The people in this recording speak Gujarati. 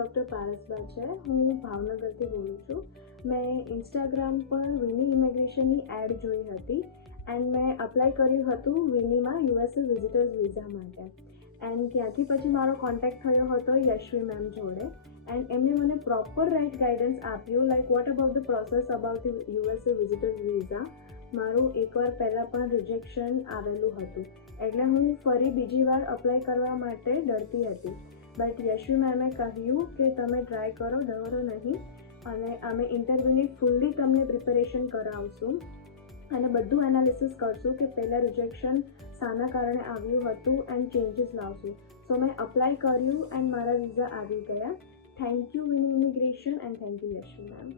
ડૉક્ટર પારસબા છે. હું ભાવનગરથી બોલું છું. મેં ઇન્સ્ટાગ્રામ પર વિની ઇમિગ્રેશનની એડ જોઈ હતી એન્ડ મેં અપ્લાય કર્યું હતું વિનીમાં યુએસએ વિઝિટર્સ વિઝા માટે. એન્ડ ત્યાંથી પછી મારો કોન્ટેક્ટ થયો હતો યશ્વી મેમ જોડે એન્ડ એમને મને પ્રોપર રાઇટ ગાઈડન્સ આપ્યું like what about the process about the USA visitors visa. મારું એકવાર પહેલાં પણ રિજેક્શન આવેલું હતું એટલે હું ફરી બીજી વાર અપ્લાય કરવા માટે ડરતી હતી. બટ યશ્વી મેમે કહ્યું કે તમે ટ્રાય કરો, ડરો નહીં, અને અમે ઇન્ટરવ્યૂની ફૂલ્લી તમને પ્રિપેરેશન કરાવશું અને બધું એનાલિસિસ કરશું કે પહેલાં રિજેક્શન શાના કારણે આવ્યું હતું એન્ડ ચેન્જીસ લાવશું. સો મેં અપ્લાય કર્યું એન્ડ મારા વિઝા આવી ગયા. Thank you વિની immigration and thank you Yashvi ma'am.